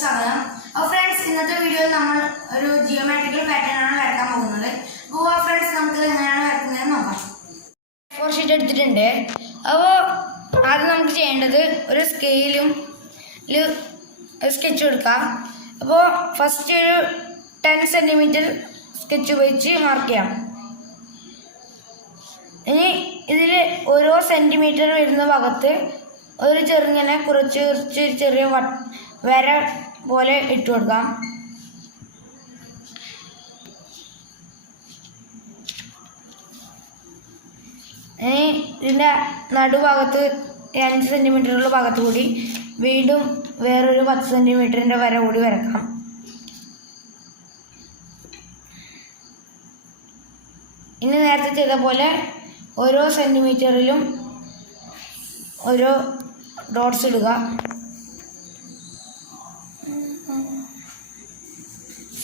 സ്വാഗതം. ഫ്രണ്ട്സ്, ഇന്നത്തെ വീഡിയോയിൽ നമ്മൾ ഒരു ജിയോമെട്രിക്കൽ പാറ്റേൺ ആണ് വരയ്ക്കാൻ പോകുന്നത്. അപ്പോൾ ഫ്രണ്ട്സ്, നമുക്ക് എങ്ങനെയാണ് വരയ്ക്കുന്നത് നോക്കാം. ഫോർ ഷീറ്റ് എടുത്തിട്ടുണ്ട്. അപ്പോൾ ആദ്യം നമുക്ക് ചെയ്യേണ്ടത് ഒരു സ്കെയിലും സ്കെച്ച് കൊടുക്കാം. അപ്പോൾ ഫസ്റ്റ് ഒരു 10 സെൻറ്റിമീറ്റർ സ്കെച്ച് ഉപയോഗിച്ച് മാർക്ക് ചെയ്യാം. ഇനി ഇതിൽ ഓരോ സെൻറ്റിമീറ്റർ വരുന്ന ഭാഗത്ത് ഒരു ചെറുങ്ങനെ കുറച്ച് ചെറിയ വര പോലെ ഇട്ട് കൊടുക്കാം. ഇനി ഇതിൻ്റെ നടുഭാഗത്ത് 5 സെൻറ്റിമീറ്ററുള്ള ഭാഗത്ത് കൂടി വീണ്ടും വേറൊരു 10 സെൻറ്റിമീറ്ററിൻ്റെ വര കൂടി വരക്കാം. ഇനി നേരത്തെ ചെയ്ത പോലെ ഓരോ സെൻറ്റിമീറ്ററിലും ഓരോ ഡോട്ട്സ് ഇടുക.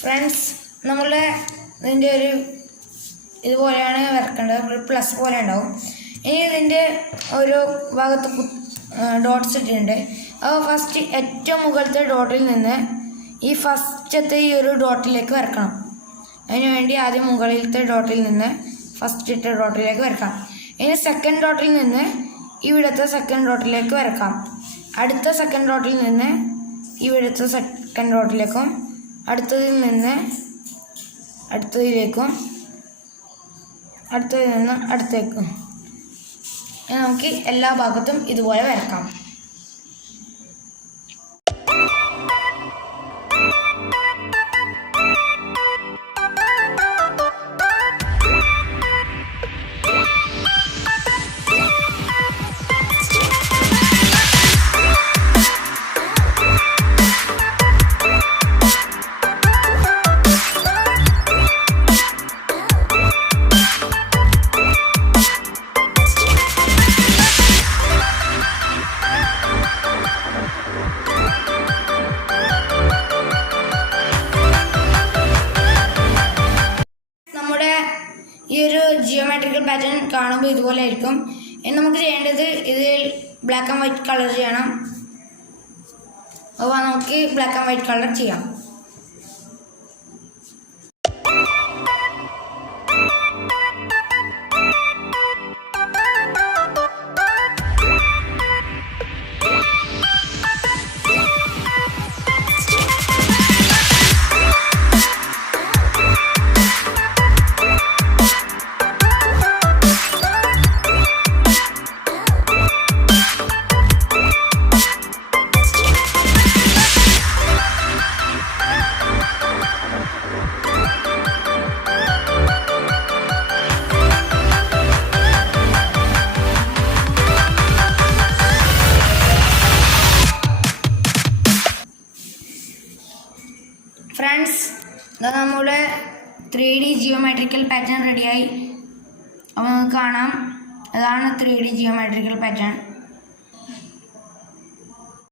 ഫ്രണ്ട്സ്, നമ്മളെ ഇതിൻ്റെ ഒരു ഇതുപോലെയാണ് വരക്കേണ്ടത്. പ്ലസ് പോലെ ഉണ്ടാവും. ഇനി ഇതിൻ്റെ ഓരോ ഭാഗത്ത് ഡോട്ട്സ് ഇട്ടിട്ടുണ്ട്. അപ്പോൾ ഫസ്റ്റ് ഏറ്റവും മുകളിലത്തെ ഡോട്ടിൽ നിന്ന് ഈ ഫസ്റ്റത്തെ ഈ ഒരു ഡോട്ടിലേക്ക് വരക്കണം. അതിനു വേണ്ടി ആദ്യം മുകളിലത്തെ ഡോട്ടിൽ നിന്ന് ഫസ്റ്റ് ഇട്ട ഡോട്ടിലേക്ക് വരക്കാം. ഇനി സെക്കൻഡ് ഡോട്ടിൽ നിന്ന് ഇവിടുത്തെ സെക്കൻഡ് ഡോട്ടിലേക്ക് വരക്കാം. അടുത്ത സെക്കൻഡ് ഡോട്ടിൽ നിന്ന് ഇവിടുത്തെ സെക്കൻഡ് ഡോട്ടിലേക്കും അടുത്തതിൽ നിന്ന് അടുത്തതിലേക്കും അടുത്തതിൽ നിന്ന് അടുത്തേക്കും നമുക്ക് എല്ലാ ഭാഗത്തും ഇതുപോലെ വരക്കാം. ഈ ഒരു ജിയോമെട്രിക്കൽ പാറ്റേൺ കാണുമ്പോൾ ഇതുപോലെ ആയിരിക്കും. ഇനി നമുക്ക് ചെയ്യേണ്ടത് ഇതിൽ ബ്ലാക്ക് ആൻഡ് വൈറ്റ് കളർ ചെയ്യണം. അപ്പോൾ നമുക്ക് ബ്ലാക്ക് ആൻഡ് വൈറ്റ് കളർ ചെയ്യാം. ഫ്രണ്ട്സ്, നമ്മുടെ 3D ജിയോമെട്രിക്കൽ പാറ്റേൺ റെഡിയായി. അപ്പോൾ നമുക്ക് കാണാം, അതാണ് 3D ജിയോമെട്രിക്കൽ പാറ്റേൺ.